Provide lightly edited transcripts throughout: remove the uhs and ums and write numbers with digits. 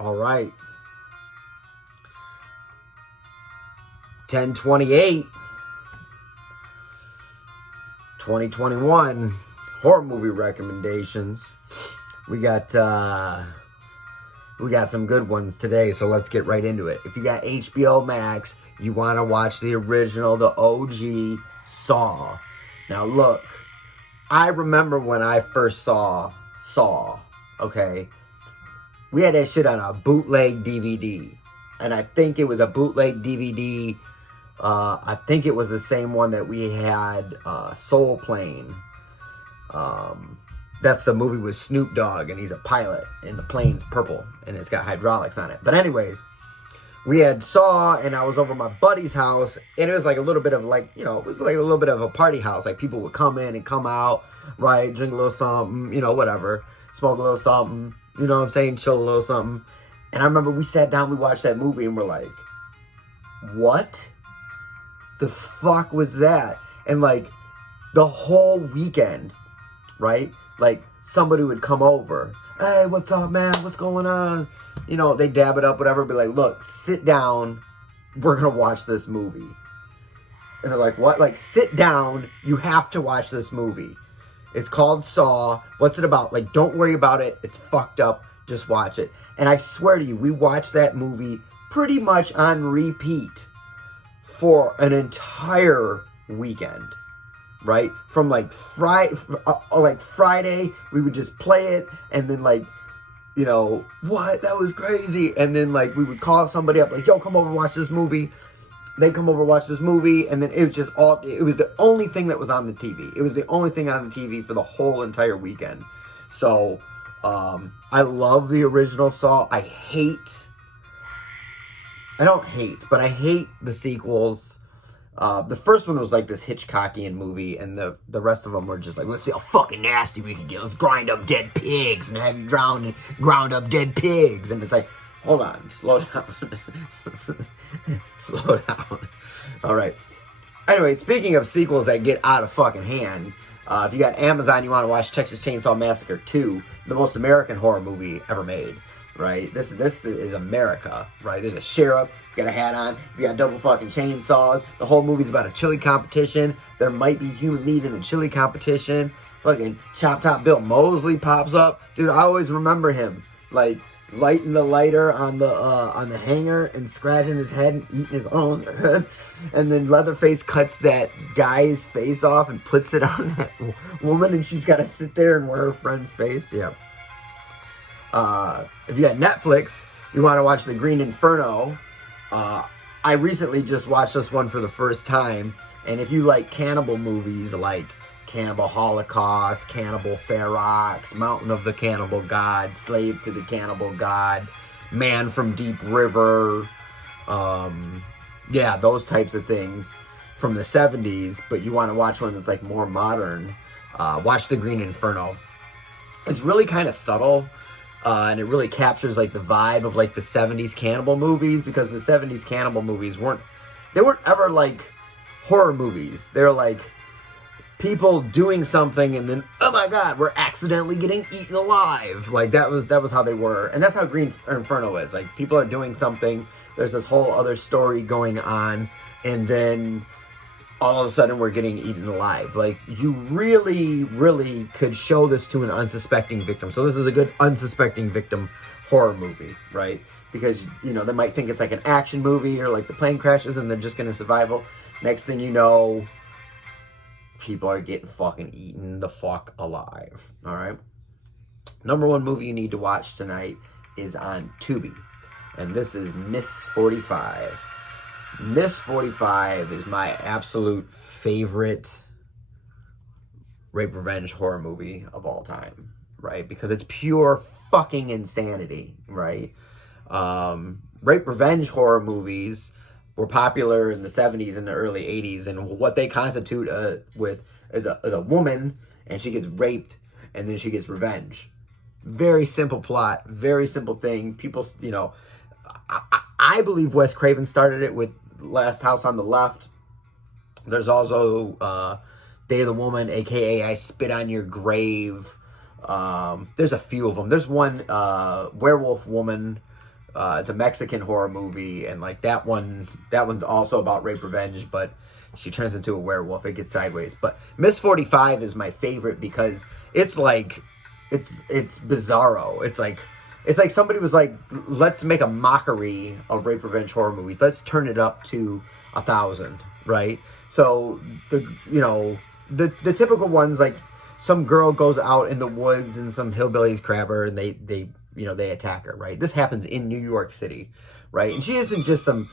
All right. 10/28, 2021 horror movie recommendations. We got some good ones today, so let's get right into it. If you got HBO Max, you want to watch the original, the OG Saw. Now look, I remember when I first saw Saw, okay? We had that shit on a bootleg DVD. And I think it was a bootleg DVD. I think it was the same one that we had, Soul Plane. That's the movie with Snoop Dogg, and he's a pilot, and the plane's purple, and it's got hydraulics on it. But anyways, we had Saw, and I was over my buddy's house, and it was like a little bit of like, it was like a little bit of a party house. Like people would come in and come out, right? Drink a little something, whatever. Smoke a little something, you know what I'm saying? Chill a little something. And I remember we sat down, we watched that movie, and we're like, what the fuck was that? And like the whole weekend, right? Like somebody would come over. Hey, what's up, man? What's going on? They dab it up, whatever. Be like, look, sit down. We're going to watch this movie. And they're like, what? Like, sit down. You have to watch this movie. It's called Saw. What's it about? Like, don't worry about it. It's fucked up. Just watch it. And I swear to you, we watched that movie pretty much on repeat for an entire weekend, right? From like Friday, we would just play it, and then like, what? That was crazy. And then like we would call somebody up, like, yo, come over and watch this movie. They come over and watch this movie, and then it was just it was the only thing that was on the TV. It was the only thing on the TV for the whole entire weekend. So, I love the original Saw. I hate the sequels. The first one was like this Hitchcockian movie, and the rest of them were just like, let's see how fucking nasty we can get. Let's grind up dead pigs and have you ground up dead pigs. And it's like, hold on, slow down. Slow down. All right. Anyway, speaking of sequels that get out of fucking hand, if you got Amazon, you want to watch Texas Chainsaw Massacre 2, the most American horror movie ever made, right? This is America, right? There's a sheriff. He's got a hat on. He's got double fucking chainsaws. The whole movie's about a chili competition. There might be human meat in the chili competition. Fucking Chop Top Bill Mosley pops up. Dude, I always remember him, like, lighting the lighter on the hanger and scratching his head and eating his own head. And then Leatherface cuts that guy's face off and puts it on that woman, and she's got to sit there and wear her friend's face. Yeah. If you got Netflix, you want to watch the Green Inferno. I recently just watched this one for the first time, and if you like cannibal movies like Cannibal Holocaust, Cannibal Ferox, Mountain of the Cannibal God, Slave to the Cannibal God, Man from Deep River, those types of things from the 70s, but you want to watch one that's like more modern, watch the Green Inferno. It's really kind of subtle, and it really captures like the vibe of like the 70s cannibal movies, because the 70s cannibal movies weren't ever like horror movies. They're like people doing something and then, oh my god, we're accidentally getting eaten alive. Like that was how they were. And that's how Green Inferno is. Like people are doing something, there's this whole other story going on, and then all of a sudden we're getting eaten alive. Like you really, really could show this to an unsuspecting victim. So this is a good unsuspecting victim horror movie, right? Because, they might think it's like an action movie or like the plane crashes and they're just going to survival. Next thing you know, people are getting fucking eaten the fuck alive. All right. Number one movie you need to watch tonight is on Tubi, and this is Miss 45. Miss 45 is my absolute favorite rape revenge horror movie of all time, right? Because it's pure fucking insanity, right? Rape revenge horror movies were popular in the 70s and the early 80s, and what they constitute with is a woman, and she gets raped, and then she gets revenge. Very simple plot, very simple thing. People, I believe Wes Craven started it with Last House on the Left. There's also Day of the Woman, aka I Spit on Your Grave. There's a few of them. There's one Werewolf Woman It's a Mexican horror movie, and like that one's also about rape revenge, but she turns into a werewolf. It gets sideways. But Miss 45 is my favorite because it's like it's bizarro. It's like somebody was like, let's make a mockery of rape revenge horror movies. Let's turn it up to 1,000, right? So the typical ones, like some girl goes out in the woods and some hillbillies grab her and they attack her, right? This happens in New York City, right? And she isn't just some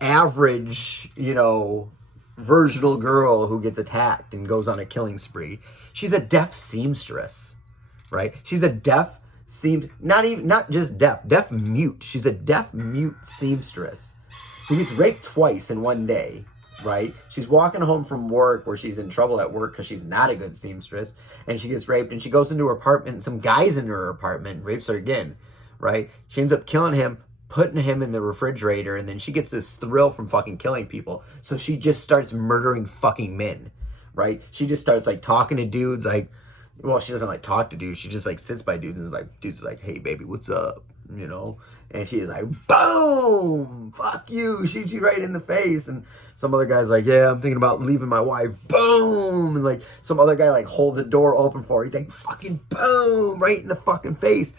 average, virginal girl who gets attacked and goes on a killing spree. She's a deaf seamstress, right? She's a deaf not just deaf mute. She's a deaf mute seamstress who gets raped twice in one day, right? She's walking home from work where she's in trouble at work because she's not a good seamstress, and she gets raped, and she goes into her apartment, and some guy's in her apartment and rapes her again, right? She ends up killing him, putting him in the refrigerator, and then she gets this thrill from fucking killing people. So she just starts murdering fucking men, right? She just starts like talking to dudes, like, well, she doesn't like talk to dudes. She just like sits by dudes and is like, dudes like, hey baby, what's up? And she's like, boom, fuck you, shoot you right in the face. And some other guy's like, yeah, I'm thinking about leaving my wife, boom. And like some other guy like holds the door open for her. He's like, fucking boom, right in the fucking face.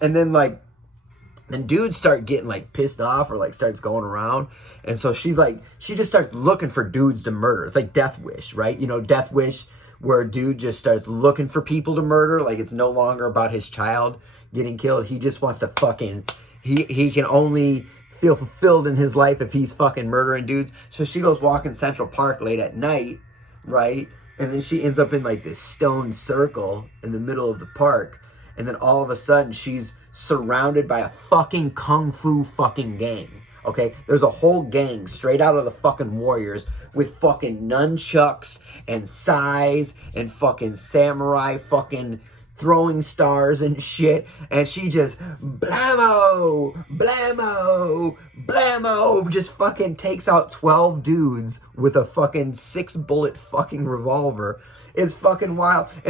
And then dudes start getting like pissed off or like starts going around. And so she just starts looking for dudes to murder. It's like Death Wish, right? Death Wish, where a dude just starts looking for people to murder. Like it's no longer about his child getting killed. He just wants to fucking, he can only feel fulfilled in his life if he's fucking murdering dudes. So she goes walking Central Park late at night, right? And then she ends up in like this stone circle in the middle of the park. And then all of a sudden she's surrounded by a fucking kung fu fucking gang. Okay, there's a whole gang straight out of the fucking Warriors with fucking nunchucks and sais and fucking samurai fucking throwing stars and shit. And she just blammo, blammo, blammo, just fucking takes out 12 dudes with a fucking 6-bullet fucking revolver. It's fucking wild. And